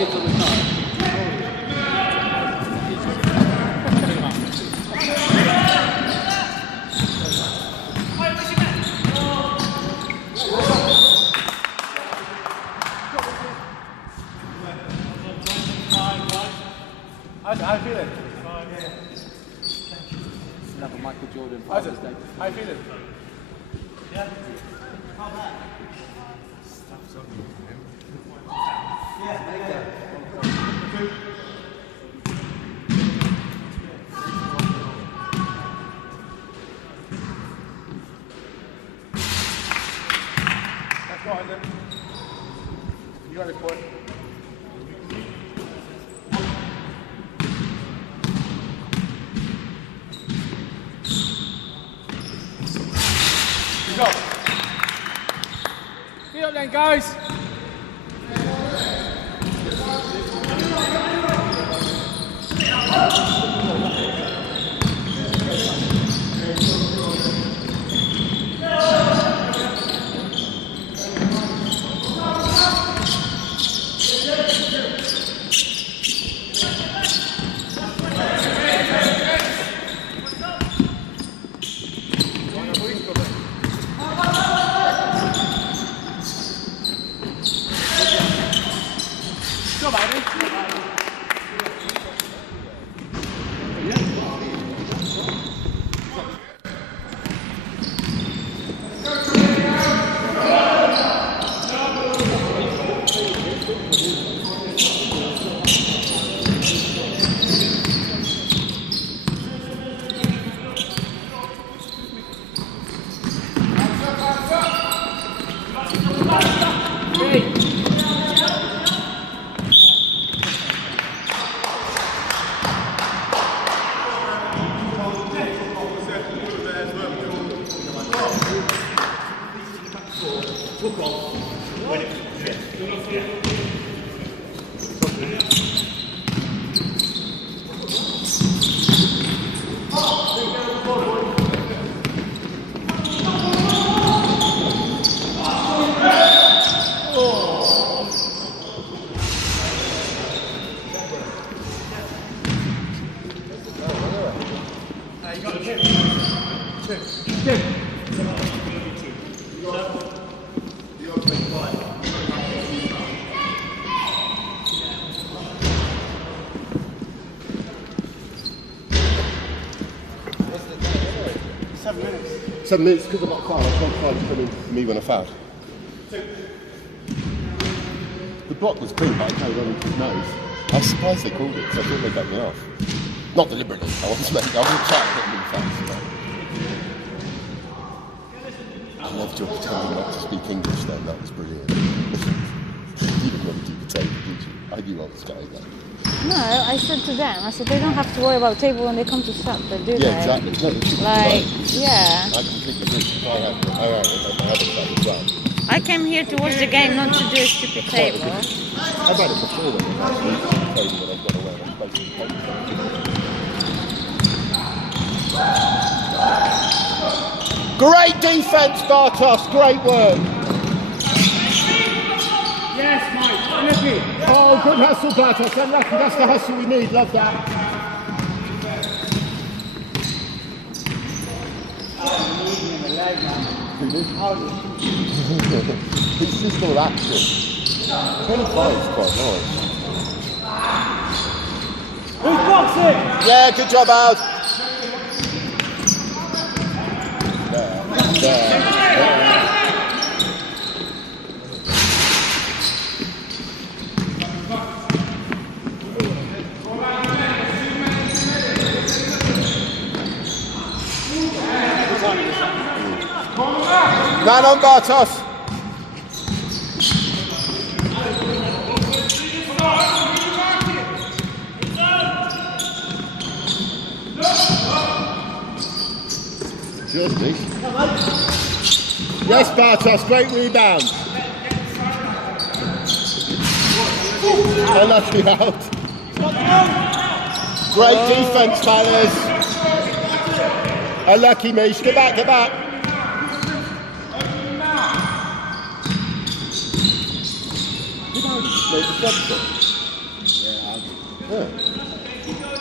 kids on the car. How you feeling? Another Michael Jordan. How you feeling? Yeah. That's right, then. You got it, boy. Go. Get up then, guys. Seven minutes because I'm not fouled. I can't find coming for me when I fouled. The block was clean, but I carried on into his nose. I was surprised they called it because I thought they'd cut me off. Not deliberately. I wasn't trying to get them fast. I loved your telling me not to speak English then. That was brilliant. You didn't want to do the table, did you? I knew I was going there. No, I said to them, I said they don't have to worry about table when they come to shop, they do Yeah, that. exactly. No, Like, yeah. I completely agree. I had it as well. I came here to watch the game, not to do a stupid table. I've had it before when I've actually table when I've got away. I'm supposed to take it. Great defence, Bartos. Great work. Yes, Mike. Unlucky. Oh, good hustle, Bartos. Unlucky. That's the hustle we need. Love that. It's just all action. 25 is quite nice. Who's boxing? Yeah, good job, Al. There. Man on, Bartos. Yours, please. Yes, Bartos, great rebound. Unlucky out. Great defence, fellas. Unlucky, Mish. Get back, get back. Made the substance. Yeah.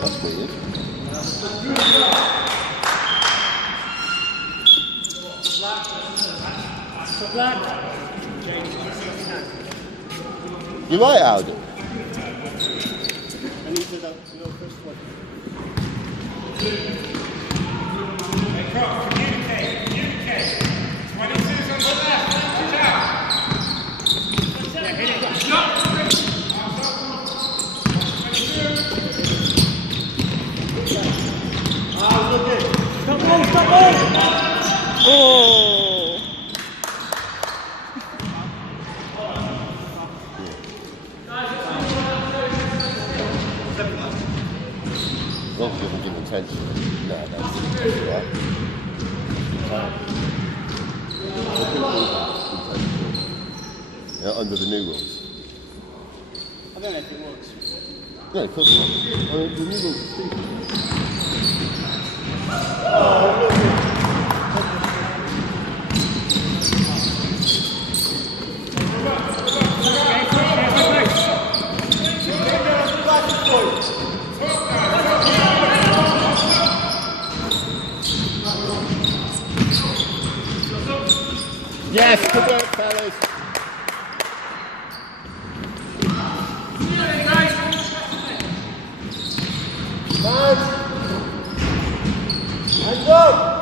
That's weird. You're right, Alden. Oh. As long as you haven't given attention. No, that's right. Yeah, under the new rules. I don't know if it works. Yeah, of course not. I mean, the new rules are stupid. Yes, good work, fellas. Hands up!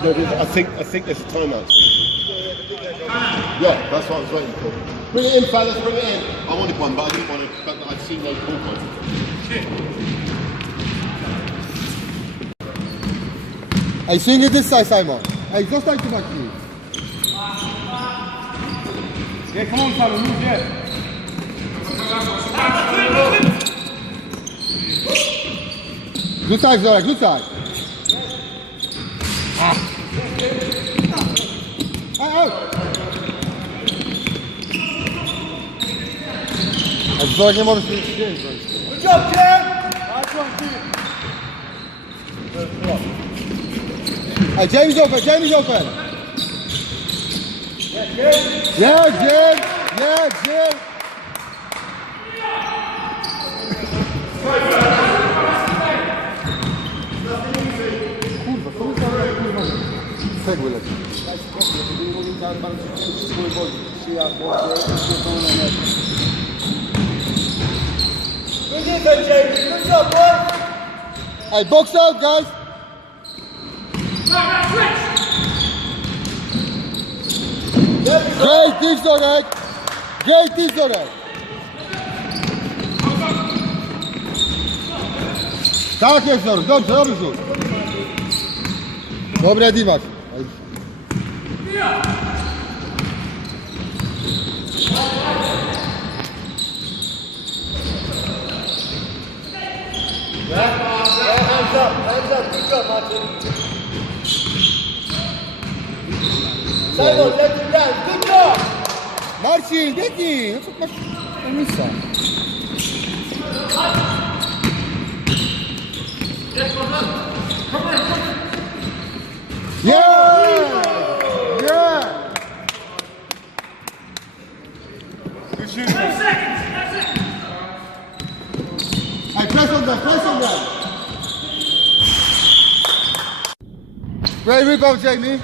No, I think there's a timeout. Yeah, that's what I was waiting for. Bring it in, fellas, bring it in. I wanted one, but I didn't want to, but I'd seen no call for it. Hey, swing it this side, Simon. Hey, just like too much, please. Yeah, come on, Simon, move, yeah. Good side, Zorak, good side. Out. Zorak nie może się dzieje. Good job, Ken! Nice one, Hey, Jamie's open, Jamie's open. Yeah, Jim. Yeah, Jim. Kurwa, to jest kurwa. Segły leci. Good job, boy! Hey, box out, guys. Great deep, Zorek. Great deep, Zorek. Tak jest, Zorek. Dobrze, dobry rzut. Dobre, Dimasz. Hands up, good job, Martin. Simon, let him down, good job! Marcin, biegnij. No co masz miejsca? Yeah! Yeah! Good shooting. 10 seconds, Hey, press on them, press on them! Great rebound, Jamie.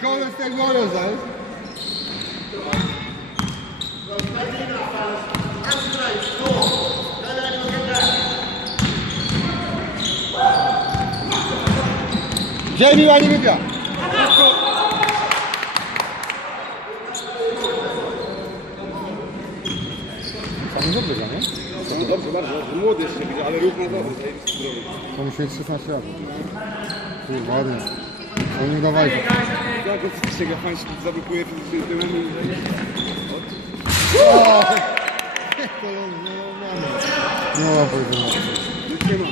Golden State Warriors, though. Jamie, ładnie wybiła. Sam dobrze gra, nie? No dobrze, bardzo. Młody jeszcze widzę, ale ruch na dobry. To musi mieć 16 lat. Kurwa, ładnie. To nie dawaj. Jak go fizycznie pan się zablokuje fizycznie tyłem i... Nie ma powiedzenia. Nic nie ma.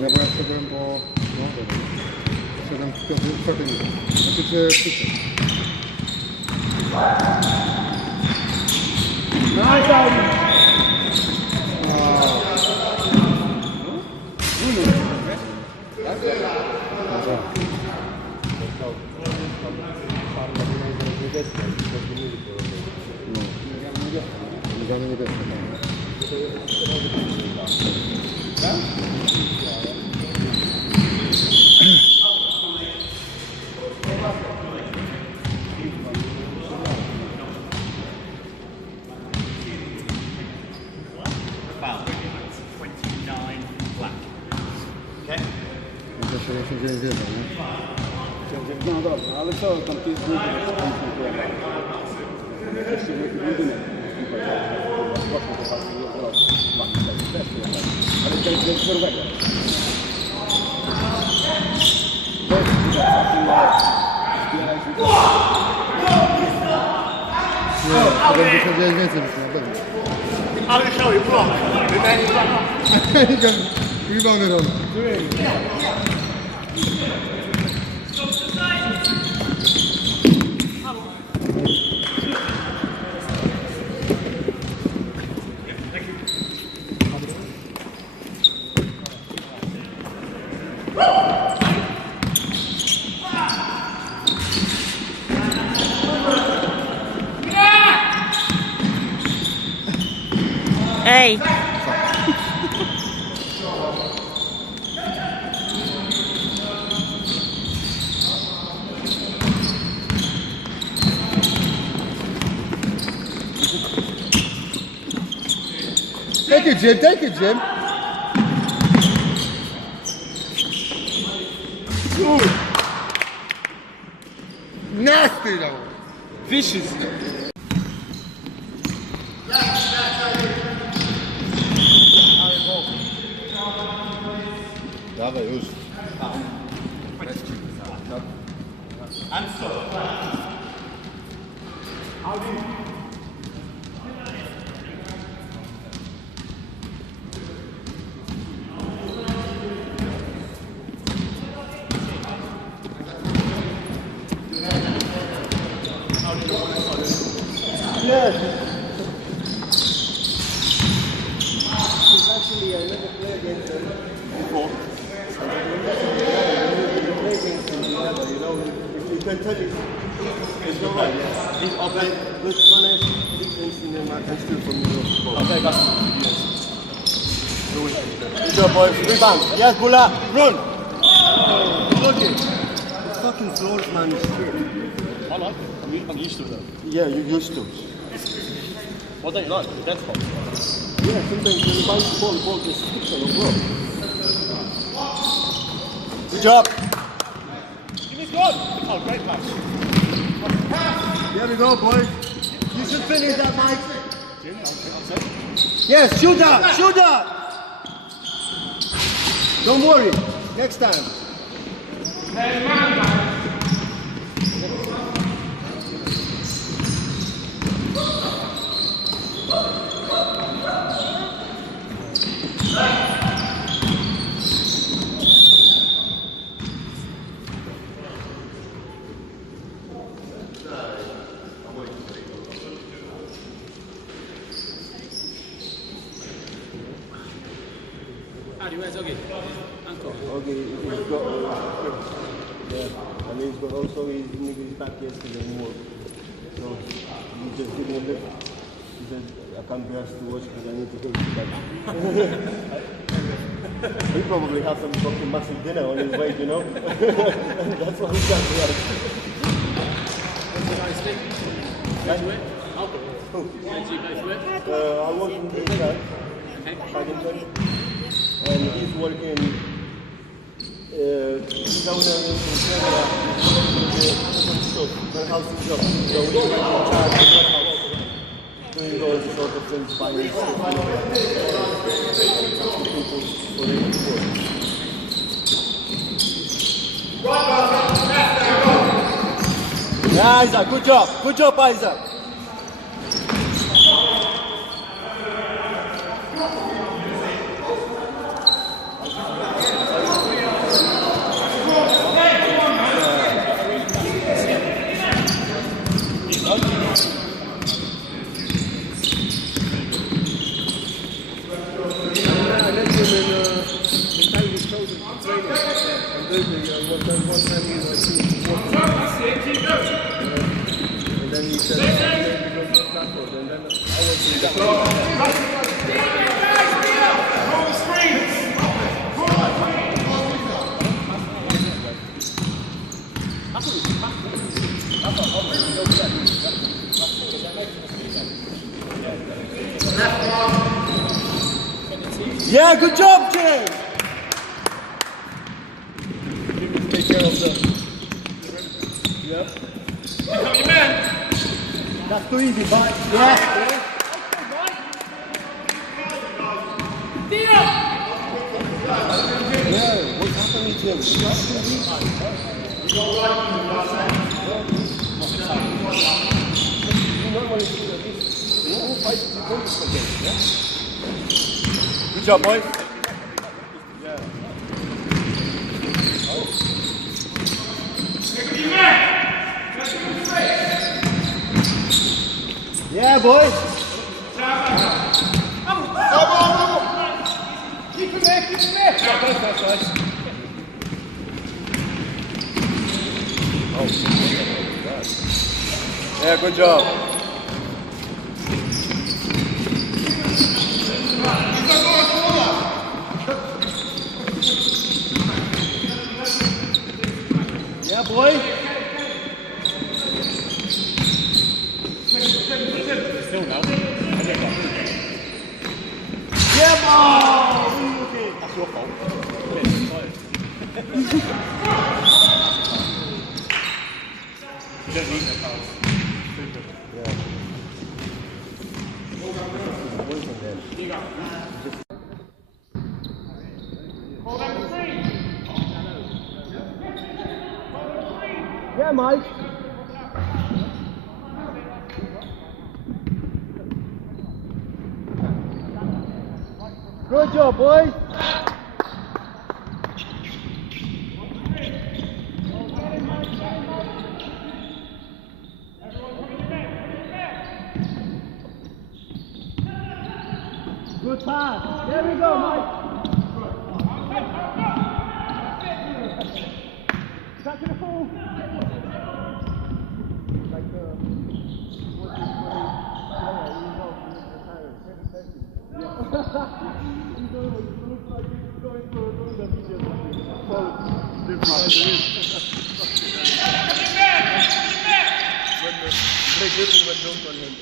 Ja byłem szedłem po... No, szedłem w piątym minutę. Znaczy, czy w szóstym. Foul. 29 black. Okay? To się dzieje wiedzą, nie? No dobrze, ale co tam ty jest drugi? Jeszcze budynek. Ale to jest Norwegia. Nie, to będzie się dzieje więcej niż na pewno. I'm going to show you block. Remaining block. Reboundy robi. Ej! Take it, Jim. Take it, Jim. Nasty, though. Vicious. Dawaj, już. And so. Good job, boys. Rebound. Yes, Bula. Run. The fucking floors, man, is shit. I like it. I'm used to it though. Yeah, you're used to it. What don't you like? The dead spot. Yeah, sometimes when you bounce the ball just sticks on the floor. Good job. Give me one. Oh, great pass. Here we go, boys. You should finish that, Mike. Jim, I'll take it. Yes, shoot that. Shoot that. Don't worry. Next time. Okay, he's got yeah, and he's got also his nigga's back yesterday in work. So he just gave me a lift. He said I can't be asked to watch because I need to go to bed. He probably has some fucking massive dinner on his way, you know. That's what he's done to us. I work in the Paddington, and he's working. He's owner in Australia, warehouse job. So he's in charge of the warehouse, doing those sort of things by himself. People for him to work. Yeah, Isaac, good job, Isaac. Yeah, good job, James. Take care of them. Yeah. Come your man. That's too easy, but yeah. Yeah, what's happening to him? Good job, boys. Yeah, boys. Keep him there, keep him there. Yeah, good job. Yeah, boy. Still no. Yeah, boy. That's your fault. You don't need no fouls. Yeah, Mike. Good job, boys. Good pass. There we go, Mike. Back to the full. Like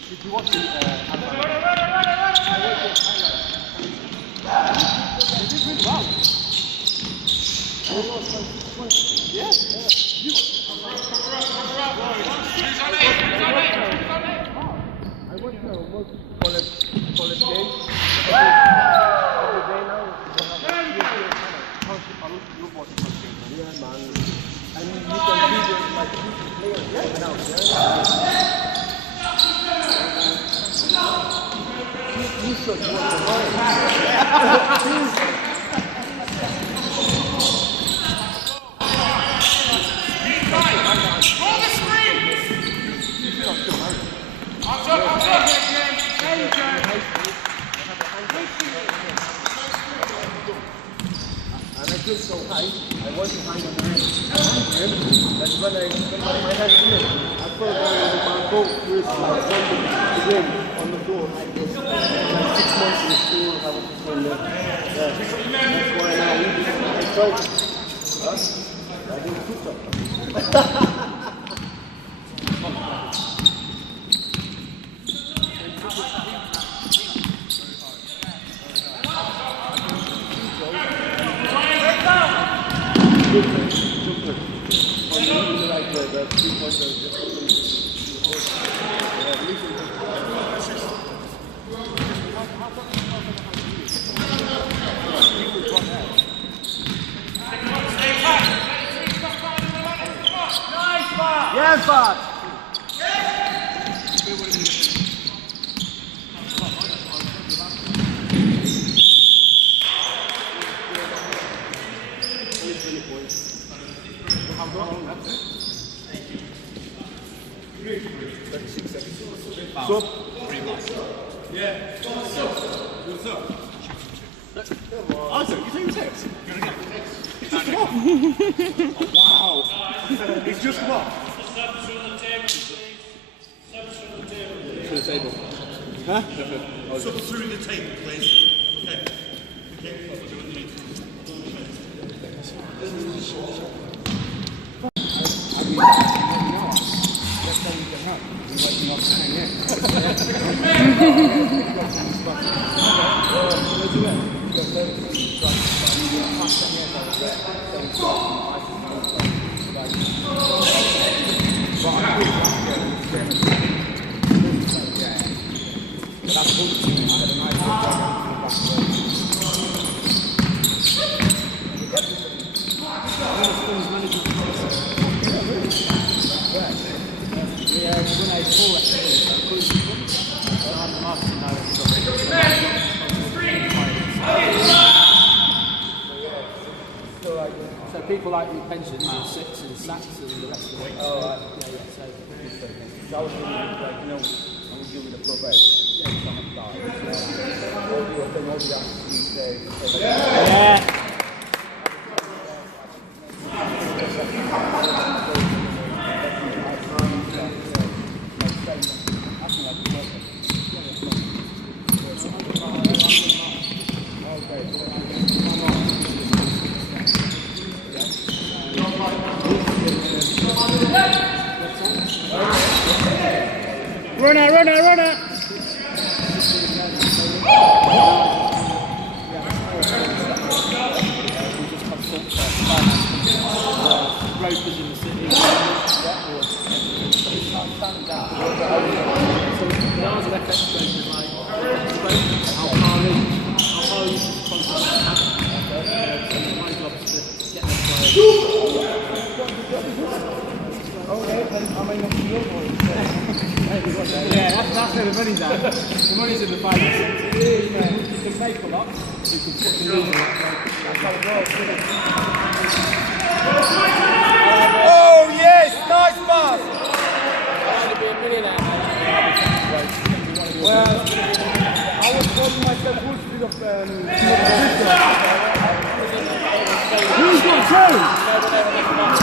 Did you watch the just so high, I want to hang on the rim. That's when my head slid. I fell down on my both wrists like something to rim on the floor like this. Like 6 months in the school, I was just in there. Yeah. That's why now I tried to. I didn't push up. Yes, boss. Stop. Yeah. What's up? Isaac, you think it's six? He's just come off. Wow. He's just come off. To the table. Huh? Sub through the table, please. Okay. So people like the pensions and SIPs and SACs and the rest of it. Oh, right. So I was really like, you know, I'm going to give you the probate. Yeah, I'm going to die. Yeah. Runner! Ropers in the city. Yeah, that's where the money's at. The money's in the finance. You can make a lot. You can fucking lose a lot. That's how it works, isn't it? Oh yes, nice pass. Well, I was calling myself full speed of Who's got two? I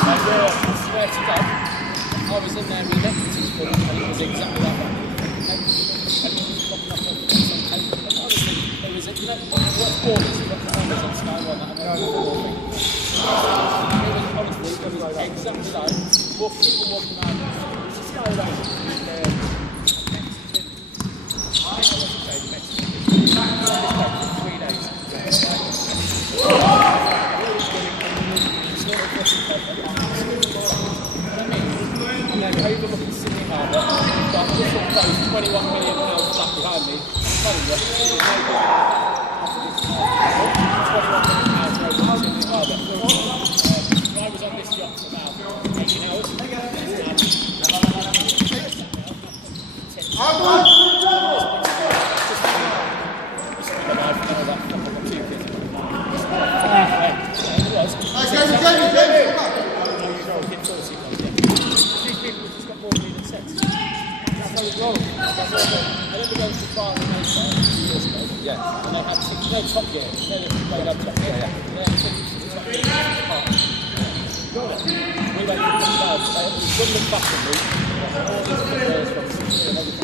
swear to God, I was in there with electricity for and it was exactly like that. There was a, you know, what sport is it? On Sky One, honestly, there was exactly like people walking around. It was a Sky One. Overlooking Sydney Harbour, but just sort of close, £21 million flat behind me. Funny that there was no £21 million over Sydney Harbour. I was on this yacht for about 18 hours. Yeah. And they had no Top Gear. They played up Top Gear. Yeah. We went to the club, we've done the fashion week, all these players from Sydney and everything.